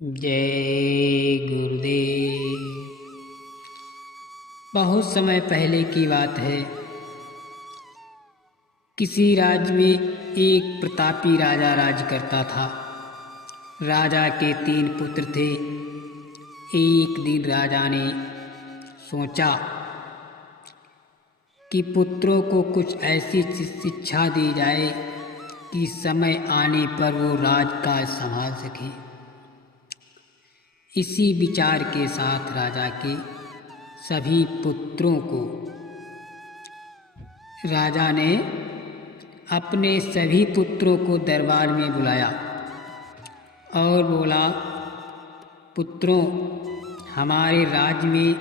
जय गुरुदेव। बहुत समय पहले की बात है। किसी राज्य में एक प्रतापी राजा राज करता था। राजा के 3 पुत्र थे। एक दिन राजा ने सोचा कि पुत्रों को कुछ ऐसी शिक्षा दी जाए कि समय आने पर वो राजकाज संभाल सकें। इसी विचार के साथ राजा के सभी पुत्रों को राजा ने अपने सभी पुत्रों को दरबार में बुलाया और बोला, पुत्रों, हमारे राज्य में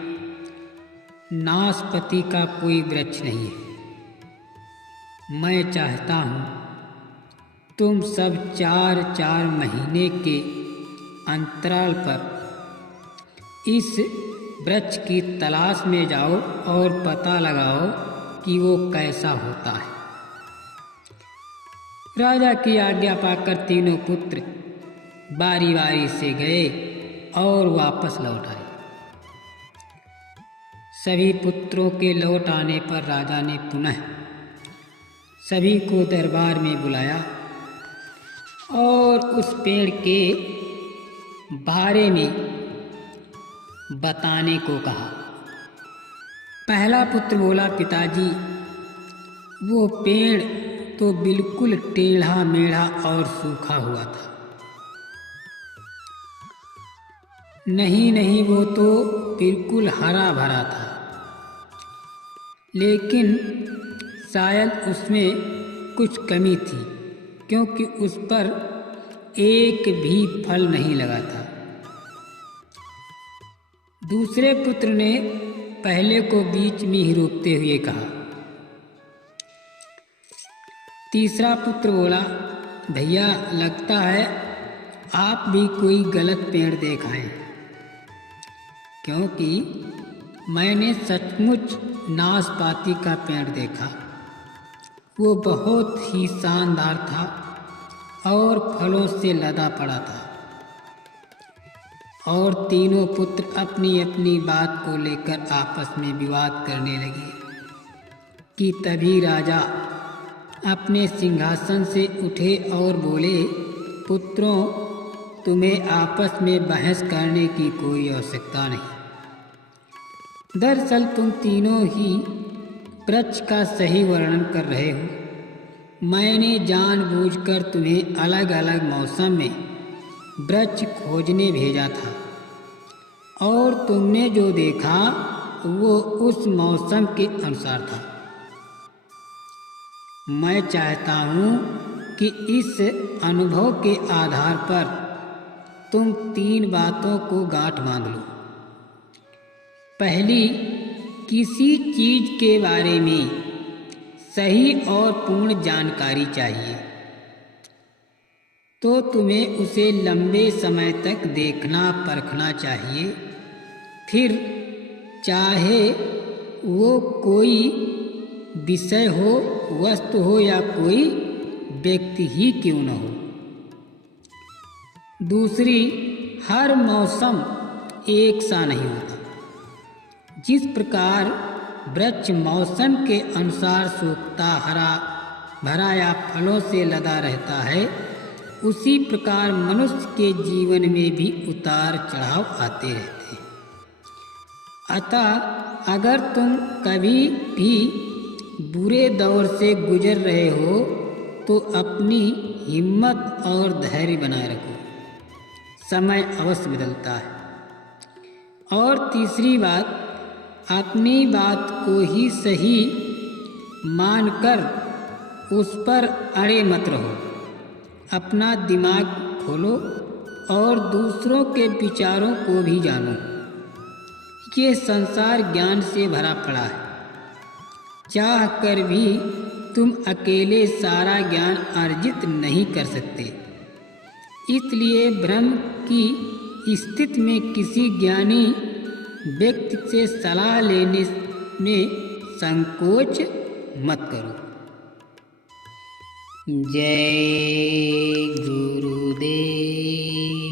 नाशपाती का कोई वृक्ष नहीं है। मैं चाहता हूँ तुम सब 4-4 महीने के अंतराल पर इस वृक्ष की तलाश में जाओ और पता लगाओ कि वो कैसा होता है। राजा की आज्ञा पाकर तीनों पुत्र बारी बारी से गए और वापस लौट आए। सभी पुत्रों के लौट आने पर राजा ने पुनः सभी को दरबार में बुलाया और उस पेड़ के बारे में बताने को कहा। पहला पुत्र बोला, पिताजी, वो पेड़ तो बिल्कुल टेढ़ा मेढ़ा और सूखा हुआ था। नहीं, वो तो बिल्कुल हरा भरा था, लेकिन शायद उसमें कुछ कमी थी, क्योंकि उस पर एक भी फल नहीं लगा था। दूसरे पुत्र ने पहले को बीच में ही रोकते हुए कहा। तीसरा पुत्र बोला, भैया, लगता है आप भी कोई गलत पेड़ देख आए, क्योंकि मैंने सचमुच नाशपाती का पेड़ देखा। वो बहुत ही शानदार था और फलों से लदा पड़ा था। और तीनों पुत्र अपनी अपनी बात को लेकर आपस में विवाद करने लगे कि तभी राजा अपने सिंहासन से उठे और बोले, पुत्रों, तुम्हें आपस में बहस करने की कोई आवश्यकता नहीं। दरअसल तुम तीनों ही वृक्ष का सही वर्णन कर रहे हो। मैंने जानबूझकर तुम्हें अलग अलग मौसम में वृक्ष खोजने भेजा था और तुमने जो देखा वो उस मौसम के अनुसार था। मैं चाहता हूँ कि इस अनुभव के आधार पर तुम 3 बातों को गांठ बांध लो। पहली, किसी चीज के बारे में सही और पूर्ण जानकारी चाहिए तो तुम्हें उसे लंबे समय तक देखना परखना चाहिए। फिर चाहे वो कोई विषय हो, वस्तु हो या कोई व्यक्ति ही क्यों न हो। दूसरी, हर मौसम एक सा नहीं होता। जिस प्रकार वृक्ष मौसम के अनुसार सूखता, हरा भरा या फलों से लदा रहता है, उसी प्रकार मनुष्य के जीवन में भी उतार चढ़ाव आते रहते हैं। अतः अगर तुम कभी भी बुरे दौर से गुजर रहे हो तो अपनी हिम्मत और धैर्य बनाए रखो। समय अवश्य बदलता है। और तीसरी बात, अपनी बात को ही सही मानकर उस पर अड़े मत रहो। अपना दिमाग खोलो और दूसरों के विचारों को भी जानो। ये संसार ज्ञान से भरा पड़ा है। चाह कर भी तुम अकेले सारा ज्ञान अर्जित नहीं कर सकते। इसलिए ब्रह्म की स्थिति में किसी ज्ञानी व्यक्ति से सलाह लेने में संकोच मत करो। जय गुरुदेव।